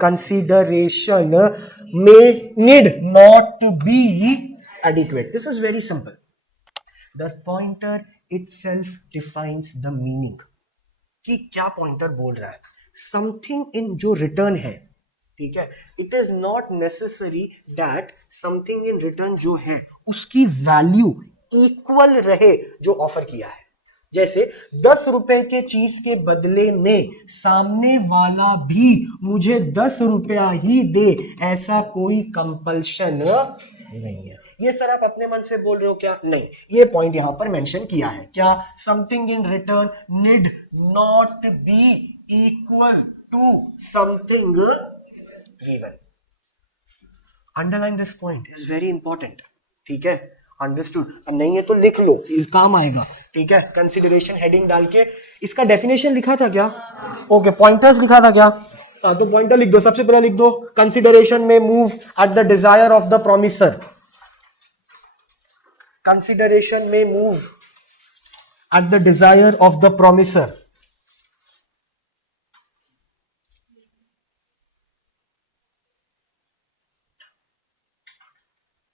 consideration may need not to be adequate. This is very simple. The pointer itself defines the meaning. कि क्या pointer बोल रहा है. Something in जो return है, ठीक है, it is not necessary that something in return जो है उसकी वैल्यू इक्वल रहे जो ऑफर किया है. जैसे 10 रुपए के चीज के बदले में सामने वाला भी मुझे 10 रुपया ही दे, ऐसा कोई कंपल्शन नहीं है. ये सर आप अपने मन से बोल रहे हो क्या? नहीं, ये पॉइंट यहां पर मेंशन किया है. क्या? Something in return need not be equal to something given. Underline this point is very important. ठीक है, अंडरस्टूड. अब नहीं है तो लिख लो, काम आएगा. ठीक है, कंसिडरेशन हेडिंग डाल के इसका डेफिनेशन लिखा था क्या? ओके, पॉइंटर्स लिखा था क्या? तो पॉइंटर लिख दो. सबसे पहले लिख दो, कंसिडरेशन में move at the desire of the promisor. Consideration may move at the desire of the promiser.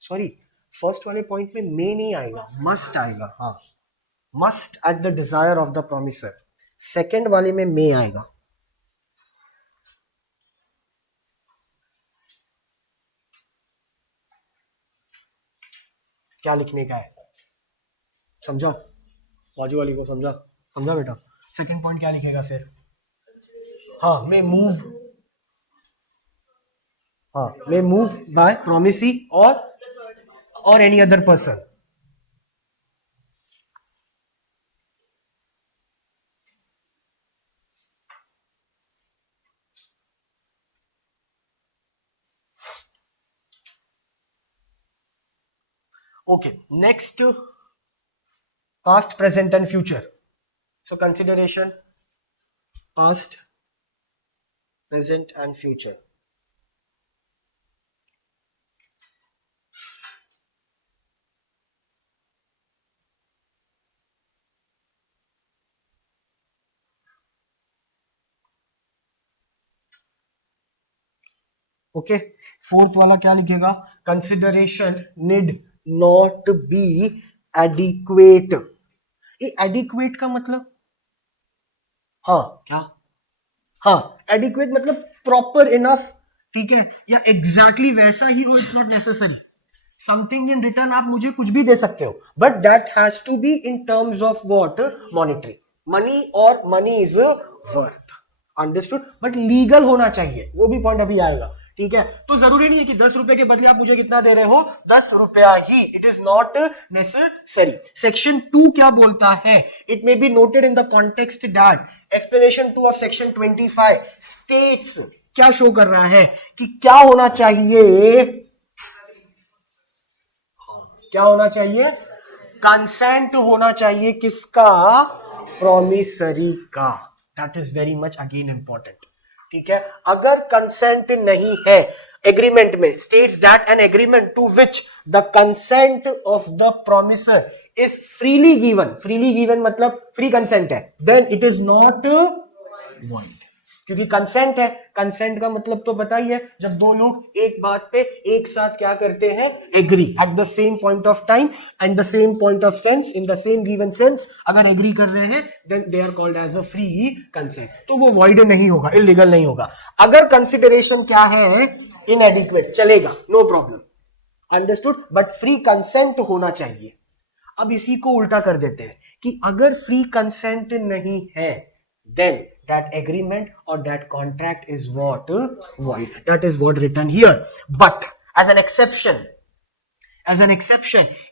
Sorry, first वाले पॉइंट में मे नहीं आएगा, मस्ट आएगा. हाँ, must at the desire of the promisor. Second वाले में मे आएगा. क्या लिखने का है समझा? बाजू वाली को समझा? समझा बेटा? सेकंड पॉइंट क्या लिखेगा फिर? हाँ, मे मूव. हाँ, मे मूव बाय प्रोमिसी और any other person. Okay, next, past, present and future. So consideration, past, present and future. Okay, fourth वाला क्या लिखेगा? Consideration need not B adequate. ये एडिक्वेट का मतलब, हाँ क्या? हाँ, एडिक्वेट मतलब प्रॉपर इनफ. ठीक है, या एग्जैक्टली वैसा ही हो, it's not necessary. Something in return आप मुझे कुछ भी दे सकते हो, but that has to be in terms of what? Monetary money, और money is worth. Understood? But legal होना चाहिए, वो भी पॉइंट अभी आएगा. ठीक है, तो जरूरी नहीं है कि 10 रुपए के बदले आप मुझे कितना दे रहे हो, 10 रुपया ही. It is not necessary. Section 2 क्या बोलता है? It may be noted in the context that explanation 2 of section 25 states. क्या शो कर रहा है कि क्या होना चाहिए? क्या होना चाहिए? कंसेंट होना चाहिए. किसका? प्रोमिसरी का. That is very much again important. ठीक है, अगर कंसेंट नहीं है एग्रीमेंट में, states that an agreement to which the consent of the promisor is freely given. Freely given मतलब फ्री कंसेंट है, then it is not void. क्योंकि consent है. कंसेंट का मतलब तो पता ही है, जब दो लोग एक बात पे एक साथ क्या करते हैं? Agree at the same point of time and the same point of sense, in the same given sense. अगर एग्री कर रहे हैं then they are called as a free consent. तो वो वॉइड नहीं होगा, इलीगल नहीं होगा. अगर कंसिडरेशन क्या है? इनएडिक्वेट, चलेगा, no problem. Understood? But free consent होना चाहिए. अब इसी को उल्टा कर देते हैं कि अगर फ्री कंसेंट नहीं है, then that agreement or that contract is what? Void. That is what written here. But as an exception,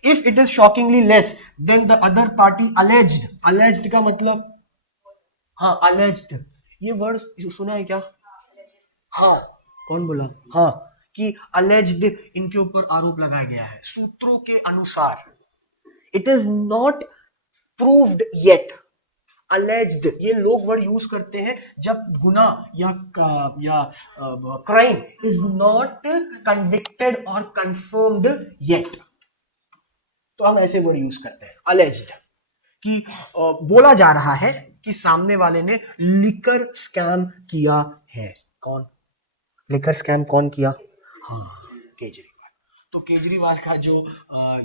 if it is shockingly less, then the other party alleged का मतलब, हाँ alleged, ये word सुना है क्या? हाँ, कौन बोला? हाँ, कि alleged इनके ऊपर आरोप लगाया गया है सूत्रों के अनुसार. It is not proved yet. alleged, ये लोग वर्ड यूज करते हैं जब गुना या क्राइम इज नॉट कन्विक्टेड और कंफर्म्ड येट. तो हम ऐसे वर्ड यूज करते हैं alleged, कि बोला जा रहा है कि सामने वाले ने लिकर स्कैम किया है. कौन? लिकर स्कैम कौन किया? हाँ, केजरीवाल। तो केजरीवाल का जो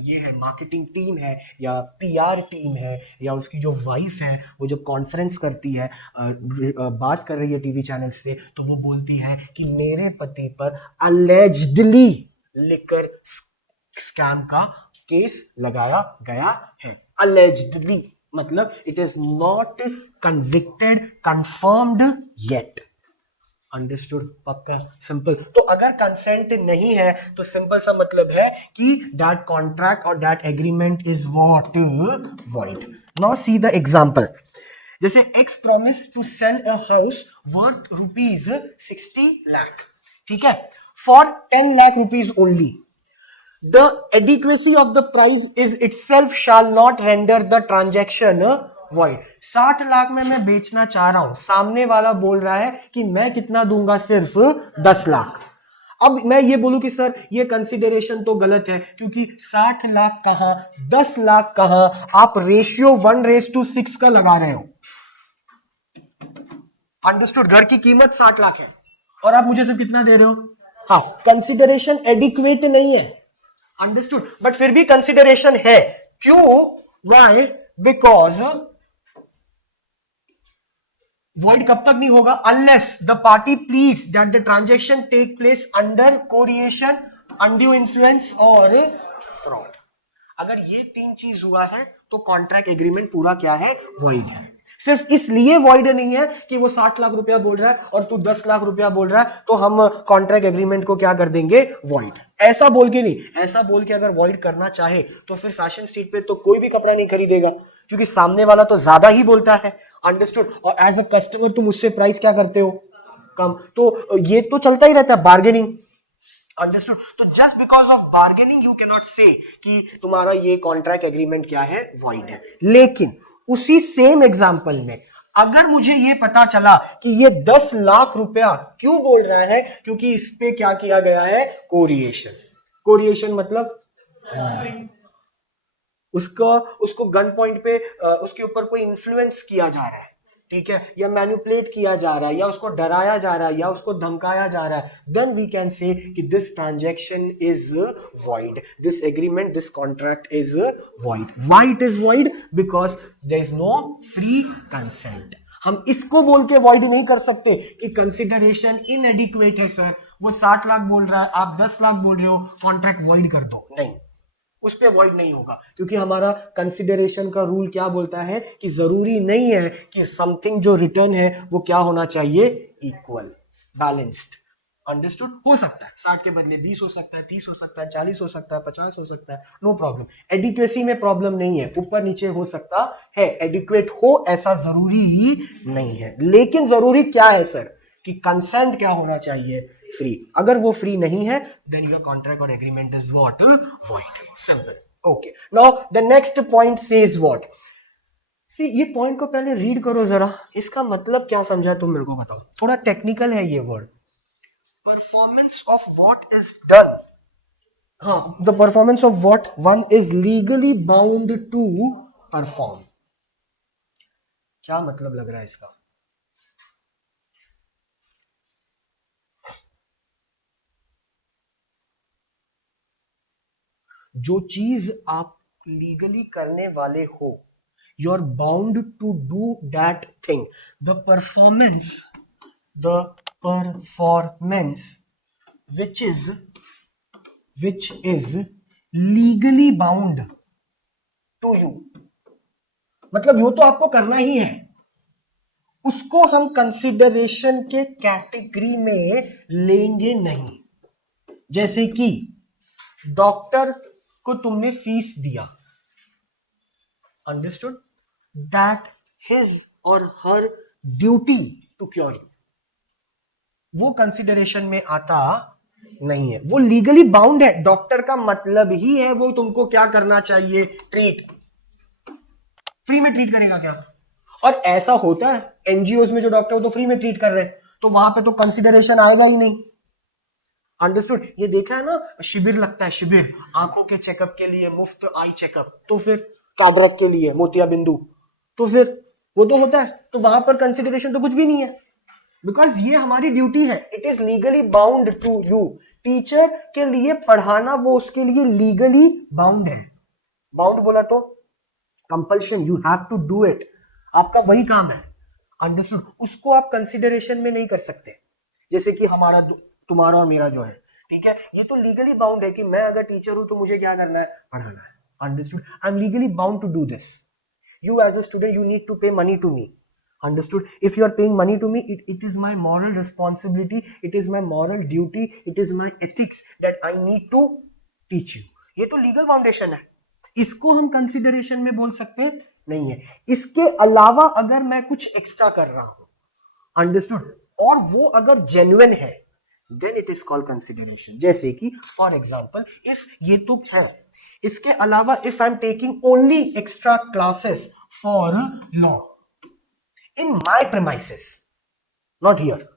ये है मार्केटिंग टीम है या पीआर टीम है या उसकी जो वाइफ है, वो जब कॉन्फ्रेंस करती है, बात कर रही है टीवी चैनल से, तो वो बोलती है कि मेरे पति पर अलेज्डली लिकर स्कैम का केस लगाया गया है। अलेज्डली मतलब it is not convicted, confirmed yet. Understood? पक्का? सिंपल। तो अगर कंसेंट नहीं है तो सिंपल सा मतलब है कि दैट कॉन्ट्रैक्ट और that agreement is what? Void. Now see the example. जैसे X promise to sell a house worth rupees 60 lakh, ठीक है, for 10 lakh rupees only. The adequacy of the price is itself shall not render the transaction void. 60 lakh में मैं बेचना चाह रहा हूं, सामने वाला बोल रहा है कि मैं कितना दूंगा? सिर्फ 10 लाख। अब मैं ये बोलूं कि सर ये कंसिडरेशन तो गलत है, क्योंकि 60 लाख कहां, 10 लाख कहां, आप रेशियो 1:6 का लगा रहे हो। अंडरस्टूड? घर की कीमत 60 लाख है और आप मुझे सिर्फ कितना दे रहे हो? हाँ, कंसिडरेशन एडिक्वेट नहीं है। अंडरस्टूड? बट फिर भी कंसिडरेशन है। क्यों? वाई? बिकॉज वॉइड कब तक नहीं होगा? Unless the party pleads that the transaction take place under coercion, undue influence और फ्रॉड। अगर ये 3 चीज हुआ है तो कॉन्ट्रैक्ट एग्रीमेंट पूरा क्या है? वॉइड है। सिर्फ इसलिए वॉइड नहीं है कि वो 60 लाख रुपया बोल रहा है और तू 10 लाख रुपया बोल रहा है, तो हम कॉन्ट्रैक्ट एग्रीमेंट को क्या कर देंगे? वॉइड। ऐसा बोल के नहीं, ऐसा बोल के अगर वॉइड करना चाहे तो फिर फैशन स्ट्रीट पे तो कोई भी कपड़ा नहीं खरीदेगा, क्योंकि सामने वाला तो ज्यादा ही बोलता है। अंडरस्टूड? और एज अ कस्टमर तुम उससे प्राइस क्या करते हो? कम। तो ये तो चलता ही रहता है, बार्गेनिंग। अंडरस्टूड? तो just because of bargaining you can not से कि तुम्हारा ये कॉन्ट्रैक्ट एग्रीमेंट क्या है? वॉइड है। लेकिन उसी सेम एग्जांपल में अगर मुझे ये पता चला कि ये 10 लाख रुपया क्यों बोल रहा है? क्योंकि इस पे क्या किया गया है? कोरिएशन। कोरिएशन मतलब उसको गन पॉइंट पे उसके ऊपर कोई इन्फ्लुएंस किया जा रहा है, ठीक है, या मैनिपुलेट किया जा रहा है, या उसको डराया जा रहा है, या उसको धमकाया जा रहा है, देन वी कैन से कि this transaction is void, this agreement, this contract is void. Why it is void? Because there is no free consent. हम इसको बोल के वॉइड नहीं कर सकते कि कंसिडरेशन इनएडिक्वेट है सर, वो 60 लाख बोल रहा है, आप 10 लाख बोल रहे हो, कॉन्ट्रैक्ट वॉइड कर दो। नहीं, उस पे वॉइड नहीं होगा, क्योंकि हमारा कंसिडरेशन का रूल क्या बोलता है कि जरूरी नहीं है कि समथिंग जो रिटर्न है वो क्या होना चाहिए? Equal, balanced. अंडरस्टूड? हो सकता है 60 के बदले 20 हो सकता है, 30 हो सकता है, 40 हो सकता है, 50 हो सकता है, नो प्रॉब्लम। एडिक्वेसी में प्रॉब्लम नहीं है, ऊपर नीचे हो सकता है, एडिक्वेट हो ऐसा जरूरी ही नहीं है। लेकिन जरूरी क्या है सर? कि कंसेंट क्या होना चाहिए? फ्री। अगर वो फ्री नहीं है देन योर कॉन्ट्रैक्ट और agreement is what? Void. Simple. Okay, now the next point says what? See, ये पॉइंट को पहले रीड करो जरा, इसका मतलब क्या समझा तुम मेरे को बताओ। थोड़ा टेक्निकल है ये word. Performance of what is done, हाँ, the performance of what one is legally bound to perform. क्या मतलब लग रहा है इसका? जो चीज आप लीगली करने वाले हो, you are bound to do that thing. The performance which is legally bound to you, मतलब यो तो आपको करना ही है, उसको हम कंसिडरेशन के कैटेगरी में लेंगे नहीं। जैसे कि डॉक्टर को तुमने फीस दिया, अंडरस्टूड? दैट हिज और her duty to cure you, वो कंसिडरेशन में आता नहीं है, वो लीगली बाउंड है। डॉक्टर का मतलब ही है वो तुमको क्या करना चाहिए? ट्रीट। फ्री में ट्रीट करेगा क्या? और ऐसा होता है एनजीओज में, जो डॉक्टर हो तो फ्री में ट्रीट कर रहे हैं, तो वहां पे तो कंसिडरेशन आएगा ही नहीं। अंडरस्टूड? ये देखा है ना, शिविर लगता है, शिविर आंखों के चेकअप के लिए, मुफ्त आई चेकअप, तो फिर कैटरेक्ट के लिए मोतिया बिंदु, तो फिर वो तो होता है, तो वहां पर कंसिडरेशन तो कुछ भी नहीं है। बिकॉज ये हमारी ड्यूटी है, it is legally bound to you. Teacher के लिए पढ़ाना वो उसके लिए लीगली बाउंड है। बाउंड बोला तो compulsion, you have to do it, आपका वही काम है। अंडरस्टूड? उसको आप कंसिडरेशन में नहीं कर सकते, जैसे कि हमारा तुम्हारा और मेरा जो है, ठीक है, ये तो लीगली बाउंड है कि मैं अगर टीचर हूं तो मुझे क्या करना है, पढ़ाना है। Understood? I am legally bound to do this. You as a student, you need to pay money to me. Understood? If you are paying money to me, it is my moral responsibility, it is my moral duty, it is my ethics that I need to teach you. ये तो legal foundation है, इसको हम consideration में बोल सकते नहीं है। इसके अलावा अगर मैं कुछ एक्स्ट्रा कर रहा हूं, अंडरस्टूड, और वो अगर जेन्युइन है, then it is called consideration. जैसे कि फॉर एग्जाम्पल, इफ ये तो है, इसके अलावा if I am taking only extra classes for law in my premises, not here,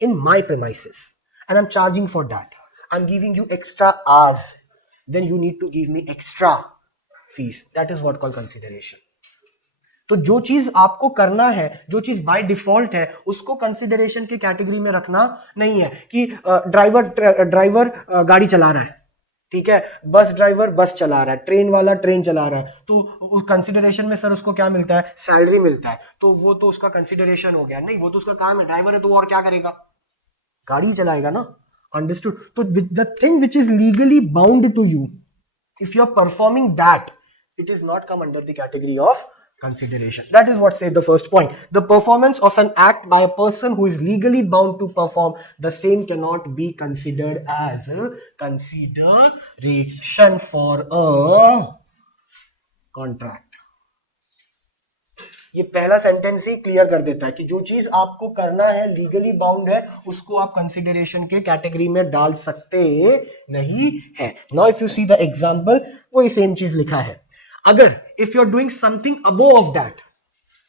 in my premises, and I am charging for that, I am giving you extra hours, then you need to give me extra fees, that is what called consideration. तो जो चीज आपको करना है, जो चीज by default है, उसको कंसिडरेशन के कैटेगरी में रखना नहीं है। कि ड्राइवर गाड़ी चला रहा है, ठीक है, बस ड्राइवर बस चला रहा है, ट्रेन वाला ट्रेन चला रहा है, तो उस कंसिडरेशन में सर उसको क्या मिलता है, सैलरी मिलता है, तो वो तो उसका कंसिडरेशन हो गया। नहीं, वो तो उसका काम है, ड्राइवर है तो और क्या करेगा, गाड़ी चलाएगा ना। अंडरस्टूड? तो the thing which is legally bound to you, if you are performing that, it is not come under the category of consideration. That is what says the first point. The performance of an act by a person who is legally bound to perform the same cannot be considered as a consideration for a contract. ये पहला sentence ही clear कर देता है कि जो चीज आपको करना है, लीगली बाउंड है, उसको आप कंसिडरेशन के कैटेगरी में डाल सकते नहीं है। Now if you see the example, वही सेम चीज लिखा है। अगर if you are doing something above of that,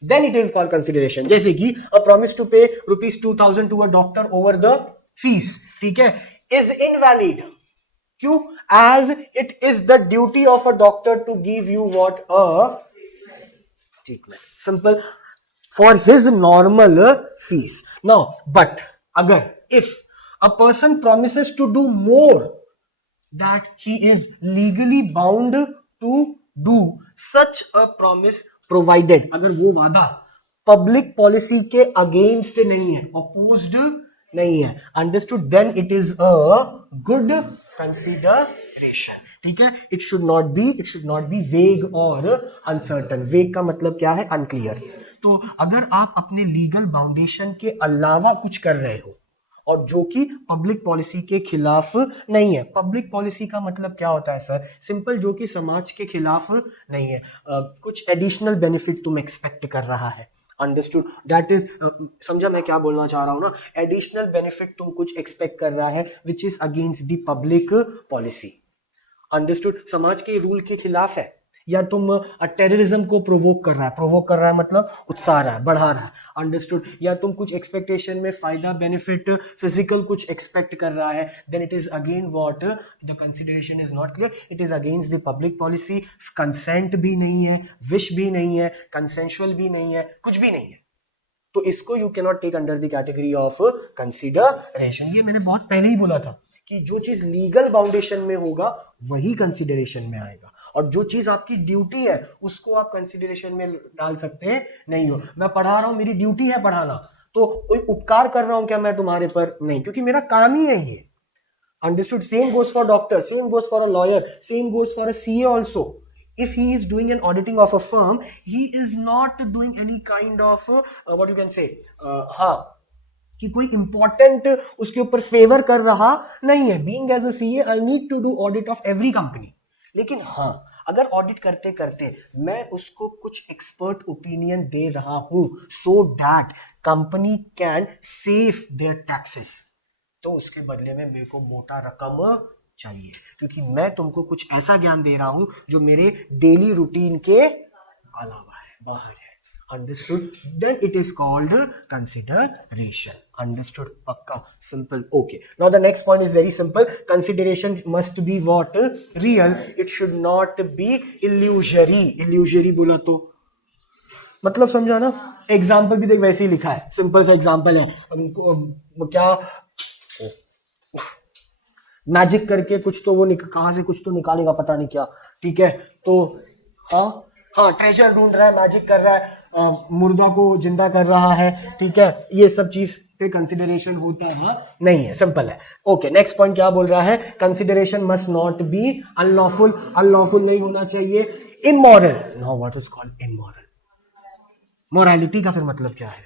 then it is called consideration. जैसे कि a promise to pay ₹2000 to a doctor over the fees, ठीक है, इज इनवैलिड। क्यों? As it is the duty of a doctor to give you what, a treatment. Simple. For his normal fees. Now, but agar if a person promises to do more that he is legally bound to do such a promise provided, अगर वो वादा public policy के against नहीं है, opposed नहीं है, understood, then it is a good consideration. ठीक है, इट शुड नॉट बी वेग और अनसर्टन। वेग का मतलब क्या है, अनक्लियर। तो अगर आप अपने लीगल बाउंडेशन के अलावा कुछ कर रहे हो और जो कि पब्लिक पॉलिसी के खिलाफ नहीं है, पब्लिक पॉलिसी का मतलब क्या होता है सर, सिंपल, जो कि समाज के खिलाफ नहीं है, कुछ एडिशनल बेनिफिट तुम एक्सपेक्ट कर रहा है, अंडरस्टूड, दैट इज, समझा मैं क्या बोलना चाह रहा हूं ना, एडिशनल बेनिफिट तुम कुछ एक्सपेक्ट कर रहा है which is against the public policy, understood, समाज के रूल के खिलाफ है, या तुम टेररिज्म को प्रोवोक कर रहा है मतलब उत्साह रहा है, बढ़ा रहा है, अंडरस्टूड, या तुम कुछ एक्सपेक्टेशन में फायदा बेनिफिट फिजिकल कुछ एक्सपेक्ट कर रहा है, then it is again what, the consideration is not clear, it is against the public policy, consent भी नहीं है, विश भी नहीं है, कंसेंशुअल भी नहीं है, कुछ भी नहीं है, तो इसको you can not take under the category of consideration. ये मैंने बहुत पहले ही बोला था कि जो चीज लीगल बाउंडेशन में होगा वही कंसिडरेशन में आएगा, और जो चीज आपकी ड्यूटी है उसको आप कंसिडरेशन में डाल सकते नहीं हो। मैं पढ़ा रहा हूं, मेरी ड्यूटी है पढ़ाना, तो कोई उपकार कर रहा हूं क्या मैं तुम्हारे पर, नहीं, क्योंकि मेरा काम ही है ये, understood. Same goes for doctor, same goes for a lawyer, same goes for a CA also. If he is doing an auditing of a firm, he is not doing any kind of what you can say, हाँ, कि कोई important उसके ऊपर favour कर रहा नहीं है। Being as a CA I need to do audit of every company, लेकिन हाँ, अगर ऑडिट करते करते मैं उसको कुछ एक्सपर्ट ओपिनियन दे रहा हूं so that company can save their taxes, तो उसके बदले में मेरे को मोटा रकम चाहिए, क्योंकि मैं तुमको कुछ ऐसा ज्ञान दे रहा हूं जो मेरे डेली रूटीन के अलावा है, बाहर है, understood, then it is called consideration, understood, pakka, simple, okay. Now the next point is very simple, consideration must be what, real, it should not be illusory. illusory बोला तो मतलब समझा ना। एग्जाम्पल भी देख वैसे ही लिखा है, सिंपल सा एग्जाम्पल है। क्या मैजिक करके कुछ तो वो कहाँ से कुछ तो निकालेगा पता नहीं क्या, ठीक है। तो हाँ हाँ, ट्रेजर ढूंढ रहा है, मैजिक कर रहा है, मुर्दा को जिंदा कर रहा है, ठीक है। ये सब चीज पे कंसिडरेशन होता है नहीं है, सिंपल है। ओके, नेक्स्ट पॉइंट क्या बोल रहा है, consideration must not be unlawful, unlawful नहीं होना चाहिए, immoral. Now what is called immoral? Morality का फिर मतलब क्या है?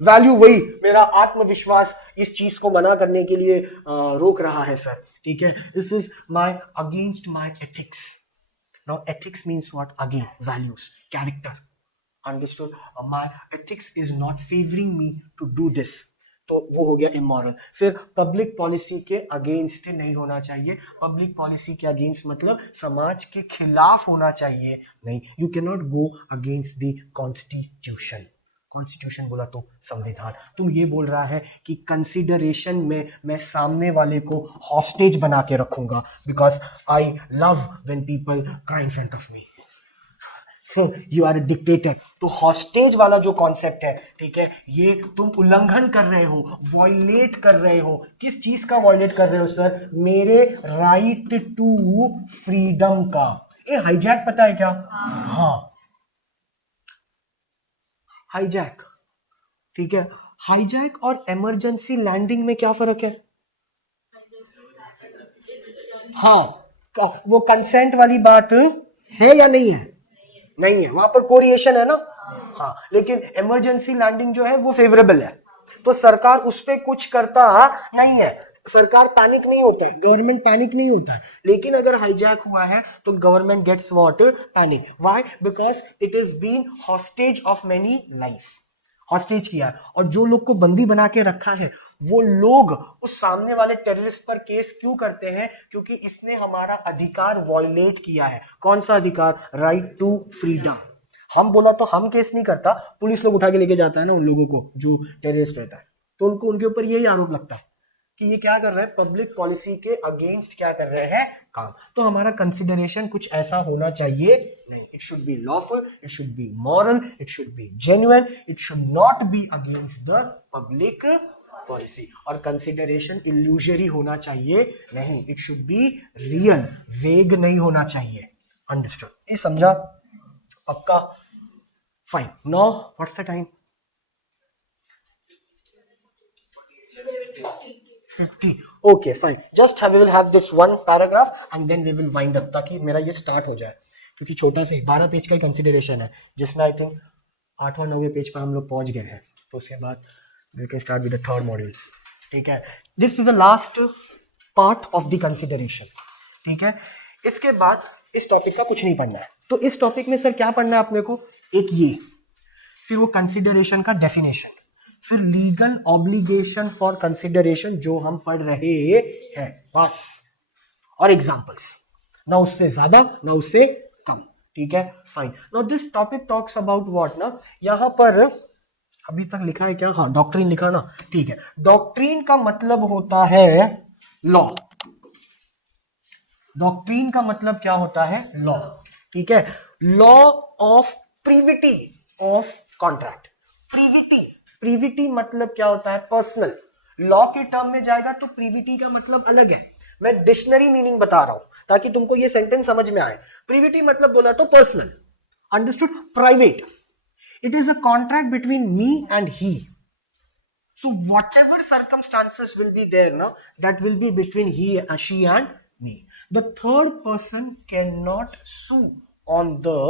वैल्यू, वही मेरा आत्मविश्वास इस चीज को मना करने के लिए रोक रहा है सर, ठीक है। This is my against my ethics. Now ethics means what? Again values, character, understood. My ethics is not favouring me to do this, तो वो हो गया इमोरल। फिर पब्लिक पॉलिसी के अगेंस्ट नहीं होना चाहिए। पब्लिक पॉलिसी के अगेंस्ट मतलब समाज के खिलाफ होना चाहिए नहीं। You can not go against the constitution. Constitution बोला तो संविधान। तुम ये बोल रहा है कि कंसिडरेशन में मैं सामने वाले को हॉस्टेज बना के रखूंगा because I love when people cry in front of me, so you are a dictator. तो हॉस्टेज वाला जो कॉन्सेप्ट है, ठीक है, ये तुम उल्लंघन कर रहे हो, वॉयलेट कर रहे हो। किस चीज का वॉयलेट कर रहे हो सर? मेरे राइट टू फ्रीडम का। ये हाईजैक पता है क्या? हाँ, हाईजैक, ठीक है। हाईजैक और इमरजेंसी लैंडिंग में क्या फर्क है? हाँ, वो कंसेंट वाली बात है या नहीं है? नहीं है, वहां पर कोरिएशन है ना। हाँ, लेकिन इमरजेंसी लैंडिंग जो है वो फेवरेबल है, तो सरकार उस पर कुछ करता नहीं है। सरकार पैनिक नहीं होता है, गवर्नमेंट पैनिक नहीं होता है। लेकिन अगर हाईजैक हुआ है तो government gets what? Panic. Why? Because it is been hostage of many life, hostage किया है। और जो लोग को बंदी बना के रखा है, वो लोग उस सामने वाले टेररिस्ट पर केस क्यों करते हैं? क्योंकि इसने हमारा अधिकार वॉयलेट किया है। कौन सा अधिकार? Right to freedom. हम बोला तो हम केस नहीं करता, पुलिस लोग उठा के लेके जाता है ना उन लोगों को जो टेररिस्ट रहता है, तो उनको उनके ऊपर यही आरोप लगता है कि ये क्या कर रहे हैं, पब्लिक पॉलिसी के अगेंस्ट क्या कर रहे हैं काम। तो हमारा कंसिडरेशन कुछ ऐसा होना चाहिए नहीं। It should be lawful, it should be moral, it should be genuine, it should not be against the public policy. और कंसिडरेशन इल्यूजरी होना चाहिए नहीं, इट शुड बी रियल, वेग नहीं होना चाहिए। अंडरस्टूड? ये समझा? पक्का? Fine. Now what's the time? 50. Okay, fine. Just we will have this one paragraph and then we will wind up, ताकि मेरा ये स्टार्ट हो जाए, क्योंकि छोटा से 12 पेज का कंसिडरेशन है, जिसमें आई थिंक 8वां 9वें पेज पर हम लोग पहुंच गए हैं। तो उसके बाद we can start with the third module, ठीक है। This is the last part of the consideration, ठीक है। इसके बाद इस टॉपिक का कुछ नहीं पढ़ना है। तो इस टॉपिक में सर क्या पढ़ना है अपने को? एक ये, फिर वो कंसिडरेशन का डेफिनेशन, फिर लीगल ऑब्लिगेशन फॉर कंसिडरेशन जो हम पढ़ रहे हैं, बस, और एग्जांपल्स, ना उससे ज्यादा ना उससे कम, ठीक है। Fine. Now this topic talks about what ना, यहां पर अभी तक लिखा है क्या? हाँ, डॉक्ट्रिन लिखा ना, ठीक है। डॉक्ट्रिन का मतलब होता है लॉ। डॉक्ट्रिन का मतलब क्या होता है? लॉ, ठीक है। Law of privity of contract. Privity, privity मतलब क्या होता है? पर्सनल। लॉ के टर्म में जाएगा तो प्रीविटी का मतलब अलग है। मैं डिक्शनरी मीनिंग बता रहा हूं ताकि तुमको ये सेंटेंस समझ में आए। प्रीविटी मतलब बोला तो personal, understood. Private, it is a contract between me and he, so whatever circumstances will be there now, that will be between he, she and me. The third person cannot sue on the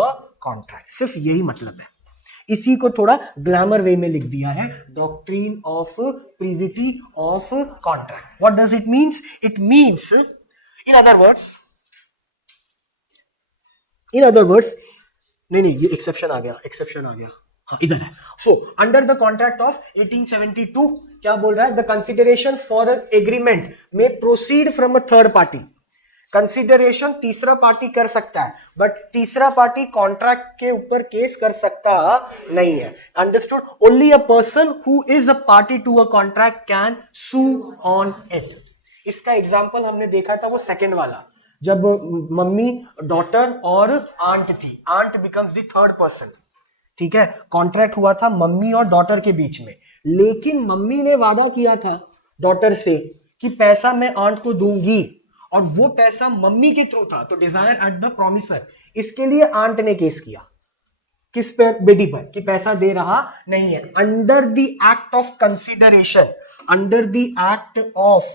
contract. सिर्फ यही मतलब है। इसी को थोड़ा glamour वे में लिख दिया है, doctrine of privity of contract. What does it means? It means in other words, नहीं ये एक्सेप्शन आ गया, एक्सेप्शन आ गया, हाँ इधर है। So under the contract of 1872 क्या बोल रहा है? द कंसिडरेशन फॉर एग्रीमेंट में proceed from a third party. Consideration तीसरा पार्टी कर सकता है, बट तीसरा पार्टी कॉन्ट्रैक्ट के ऊपर केस कर सकता नहीं है। Understood? Only a person who is a party to a contract can sue on it. इसका एग्जांपल हमने देखा था वो सेकंड वाला, जब मम्मी, डॉटर और आंट थी, aunt becomes the third person, ठीक है। कॉन्ट्रैक्ट हुआ था मम्मी और डॉटर के बीच में, लेकिन मम्मी ने वादा किया था डॉटर से कि पैसा मैं आंट को दूंगी, और वो पैसा मम्मी के थ्रू था, तो डिजायर एट द प्रोमिसर, इसके लिए आंट ने केस किया किस पे, बेटी पर, कि पैसा दे रहा नहीं है। Under the act of consideration, under the act of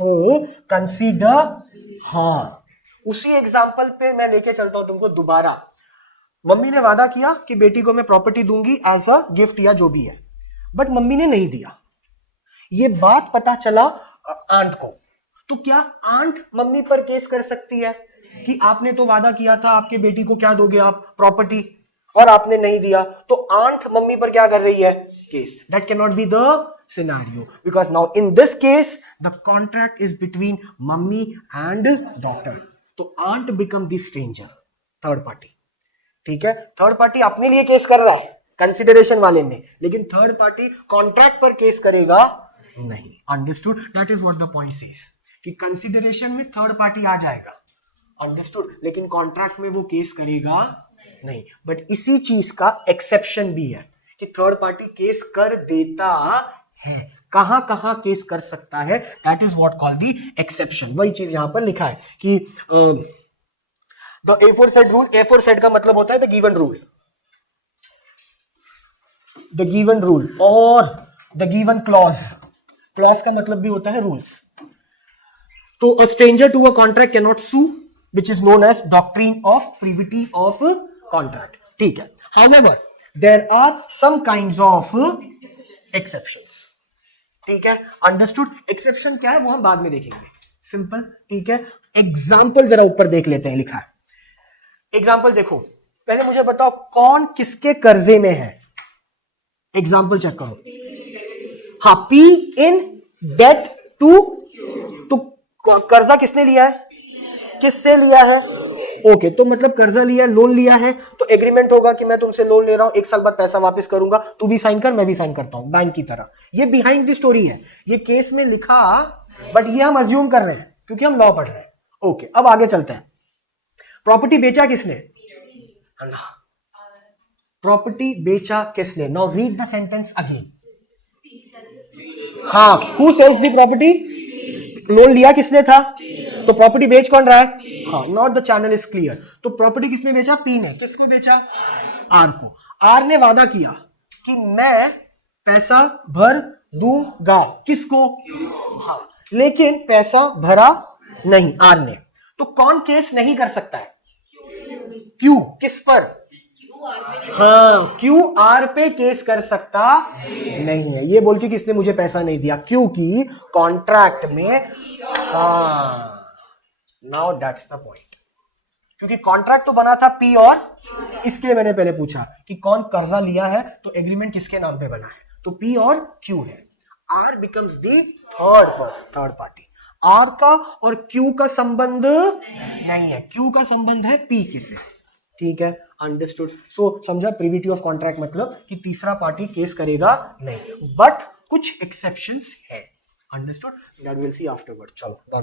consider, हाँ उसी एग्जाम्पल पे मैं लेके चलता हूं तुमको दोबारा। मम्मी ने वादा किया कि बेटी को मैं प्रॉपर्टी दूंगी एज अ गिफ्ट या जो भी है, बट मम्मी ने नहीं दिया। ये बात पता चला आंट को, तो क्या आंट मम्मी पर केस कर सकती है कि आपने तो वादा किया था आपके बेटी को क्या दोगे आप, प्रॉपर्टी, और आपने नहीं दिया, तो आंट मम्मी पर क्या कर रही है, case. That cannot be the scenario, because now in this case the contract is between mummy and daughter, तो aunt become the stranger, third party, ठीक है। थर्ड पार्टी अपने लिए केस कर रहा है कंसिडरेशन वाले में, लेकिन थर्ड पार्टी कॉन्ट्रैक्ट पर केस करेगा नहीं। Understood? That is what the point says, कि कंसिडरेशन में थर्ड पार्टी आ जाएगा, अंडरस्टूड, लेकिन कॉन्ट्रैक्ट में वो केस करेगा नहीं। बट इसी चीज का एक्सेप्शन भी है कि थर्ड पार्टी केस कर देता है, कहां कहां केस कर सकता है, that is what called the exception. वही चीज यहां पर लिखा है कि द एफोरसेड रूल, एफोरसेड का मतलब होता है the given rule, the given rule और द गिवन क्लॉज, क्लॉज का मतलब भी होता है रूल्स। तो a stranger to a contract cannot sue, which is known as doctrine of privity of contract, ठीक है। However, there are some kinds of exceptions, ठीक है, अंडरस्टूड। एक्सेप्शन क्या है वो हम बाद में देखेंगे, सिंपल, ठीक है। एग्जाम्पल जरा ऊपर देख लेते हैं, लिखा है एग्जाम्पल देखो, पहले मुझे बताओ कौन किसके कर्जे में है, एग्जाम्पल चेक करो। हाँ, पी इन डेट टू, तो कर्जा किसने लिया है, किससे लिया है, ओके, तो मतलब कर्जा लिया है, लोन लिया है, तो एग्रीमेंट होगा कि मैं तुमसे लोन ले रहा हूं, एक साल बाद पैसा वापस करूंगा, तू भी साइन कर मैं भी साइन करता हूं, बैंक की तरह। ये बिहाइंड द स्टोरी है, ये केस में लिखा, बट ये हम अज्यूम कर रहे हैं क्योंकि हम लॉ पढ़ रहे हैं। ओके, अब आगे चलते हैं। प्रॉपर्टी बेचा किसने, प्रॉपर्टी बेचा किसने, now read the sentence again. हाँ, who sells the property, loan लिया किसने था, तो प्रॉपर्टी बेच कौन रहा है, हाँ, not the channel is clear. तो प्रॉपर्टी किसने बेचा, पी ने, किसको बेचा, आर को। आर ने वादा किया कि मैं पैसा भर दूंगा, किसको, हाँ, लेकिन पैसा भरा नहीं आर ने, तो कौन केस नहीं कर सकता है, क्यू, किस पर, हाँ, क्यू आर पे केस कर सकता नहीं है, ये बोल के किसने मुझे पैसा नहीं दिया, क्योंकि कॉन्ट्रैक्ट में, हाँ, नाउ दैट्स द पॉइंट, क्योंकि कॉन्ट्रैक्ट तो बना था पी और, इसके लिए मैंने पहले पूछा कि कौन कर्जा लिया है, तो एग्रीमेंट किसके नाम पे बना है, तो पी और क्यू है। R becomes the third person, third party. R का और क्यू का संबंध नहीं है, क्यू का संबंध है पी के से, ठीक है, अंडरस्टूड। सो समझा, प्रिविटी ऑफ कॉन्ट्रैक्ट मतलब कि तीसरा पार्टी केस करेगा नहीं, बट कुछ एक्सेप्शंस है, understood, that will see afterward. चलो।